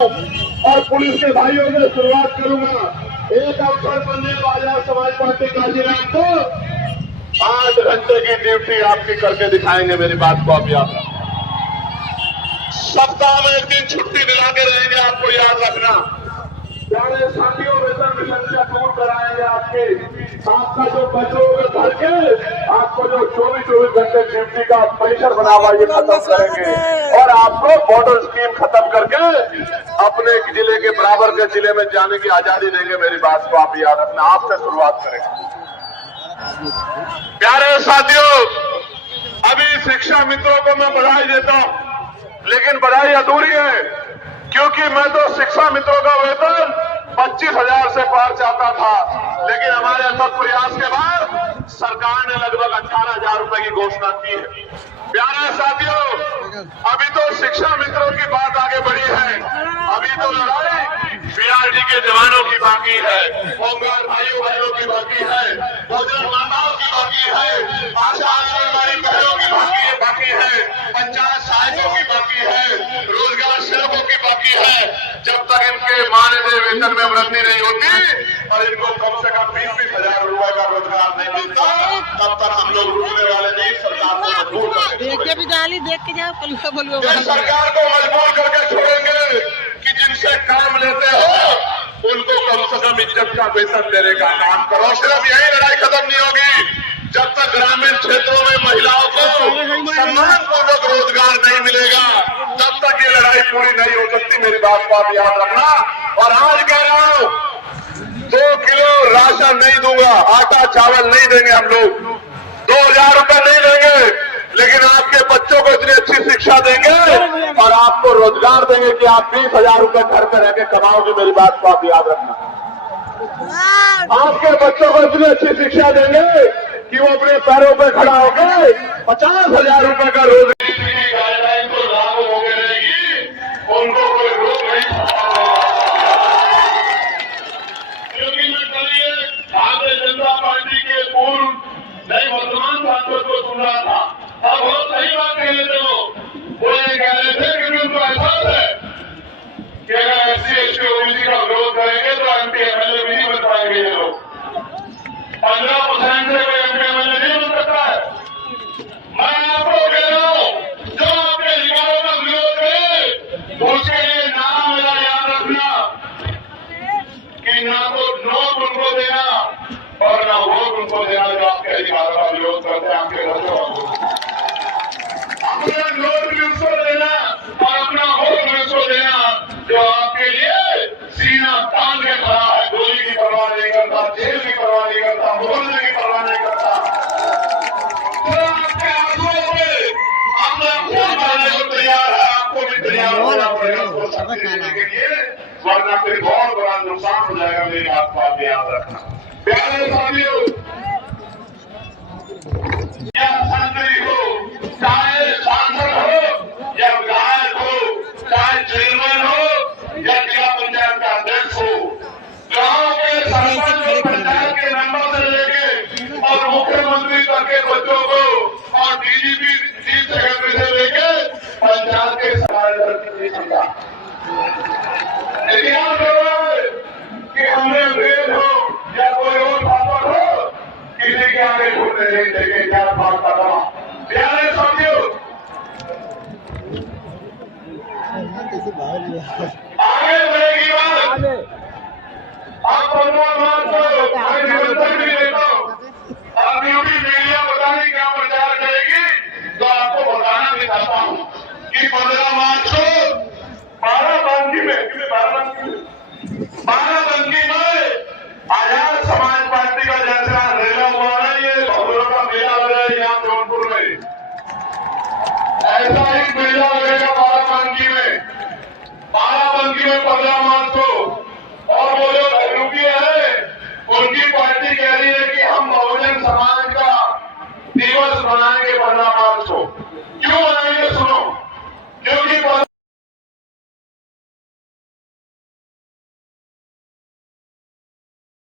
और पुलिस के भाइयों से शुरुआत करूंगा। एक अवसर बनने बाजार समाज पार्टी काजीराम को 8 घंटे की ड्यूटी आपकी करके दिखाएंगे। मेरी बात को आप याद रखना। सप्ताह में एक दिन छुट्टी दिला के रहेंगे, आपको याद रखना। प्यारे साथियों, वेतन मिशन से दूर कराएंगे आपका जो बच्चों भर के आपको जो 24 घंटे ड्यूटी का प्रेशर बना हुआ ये खत्म करेंगे और आपको बॉर्डर स्कीम खत्म करके अपने जिले के बराबर के जिले में जाने की आजादी देंगे। मेरी बात को आप याद रखना। आपसे शुरुआत करेंगे। प्यारे साथियों, अभी शिक्षा मित्रों को मैं बधाई देता हूं, लेकिन बधाई अधूरी है, क्योंकि मैं तो शिक्षा मित्रों का वेतन 25,000 से पार चाहता था, लेकिन हमारे अथक प्रयास के बाद सरकार ने लगभग 18,000 रुपए की घोषणा की है। प्यारे साथियों, अभी तो शिक्षा मित्रों की बात आगे बढ़ी है, अभी तो लड़ाई बीआरडी के जवानों की बाकी है, होमगार्ड भाइयों की बाकी है, भोजन माताओं की बाकी है, आशा आंगनबाड़ी बहनों की बाकी है, पंचायत सहायकों की बाकी है, रोजगार सेवकों की बाकी है। जब तक इनके मानदेय वेतन में वृद्धि नहीं होती और इनको कम से कम 20,000 रुपए का रोजगार नहीं मिलता, तब तक हम लोग रुकने वाले नहीं। सरकार को मजबूर करके देख के जाओ, सरकार को मजबूर करके छोड़ेंगे कि जिनसे काम लेते हो उनको कम से कम इज्जत का वेतन देने का काम करो। सिर्फ यही लड़ाई खत्म नहीं होगी जब तक ग्रामीण क्षेत्रों में महिलाओं को सम्मानपूर्वक रोजगार नहीं मिलेगा, तब तक ये लड़ाई पूरी नहीं हो सकती। मेरी बात को आप याद रखना। और आज कह रहा हूं, 2 किलो राशन नहीं दूंगा, आटा चावल नहीं देंगे हम लोग, 2,000 रुपए नहीं देंगे, लेकिन आपके बच्चों को इतनी अच्छी शिक्षा देंगे और आपको रोजगार देंगे कि आप 20,000 रुपए घर पे रह के कमाओगे। मेरी बात को आप याद रखना। आपके बच्चों को इतनी अच्छी शिक्षा देंगे कि वो अपने पैरों पे खड़ा होकर 50,000 रुपए का रोजगार की गाइडलाइन को लागू होकर रहेगी, उनको कोई रोक नहीं सकता। क्योंकि मैं कल भारतीय जनता पार्टी के पूर्व नई वर्तमान सांसद को सुन रहा था, अब बहुत सही बात कह लेते हो। वो ये कह रहे थे कि उनको एहसास है कि अगर SC/ST OBC का विरोध करेंगे तो MP MLA भी नहीं बन पाएंगे ये लोग। 15% से कोई MP MLA नहीं बन सकता है। मैं आपको कह रहा हूं, जो आपके अधिकारों का विरोध करे उसके लिए नाम मेरा याद रखना कि ना तो नोट उनको देना और ना वोट उनको देना जो आपके अधिकारों का विरोध करते हैं। आपके बच्चों को अपना नोट भी उसको देना और अपना वोट भी उसको देना जो आपके लिए सीना तान के खड़ा है, गोली की परवाह नहीं करता, जेल की परवाह नहीं करता, मोहल्ले की परवाह नहीं करता, जो आपके आंसुओं पे अपना खून डालने को तैयार है। आपको भी तैयार होना पड़ेगा उसको शक्ति देने के लिए, वरना फिर बहुत बड़ा नुकसान हो जाएगा। मेरी बात को आप याद रखना। प्यारे साथियों, या मंत्री हो, चाहे सांसद हो, या विधायक हो, चाहे चेयरमैन हो, या जिला पंचायत का अध्यक्ष हो, गांव के सरपंच और पंचायत के मेंबर से लेके और मुख्यमंत्री तक के बच्चों को और DGP चीफ सेक्रेटरी से लेके पंचायत के समाज की समझा इतिहास कि हमने अंग्रेज हो या कोई और पापड़ हो, किसी के आगे झूठे नहीं देंगे। क्या बात का दवा। प्यारे साथियों, आगे बढ़ेगी बात। आप 15 मार्च को मैं निमंत्रण भी देता हूँ। अब ड्यूटी मीडिया पता नहीं क्या प्रचार करेगी, तो आपको बताना भी चाहता हूँ कि 15 मार्च को बाराबंकी में आजाद समाज पार्टी का जैसा रेला हुआ है, ये भगोड़ा का मेला हो रहा है यहाँ जौनपुर में, ऐसा ही मेला लगेगा बाराबंकी में 15 मार्च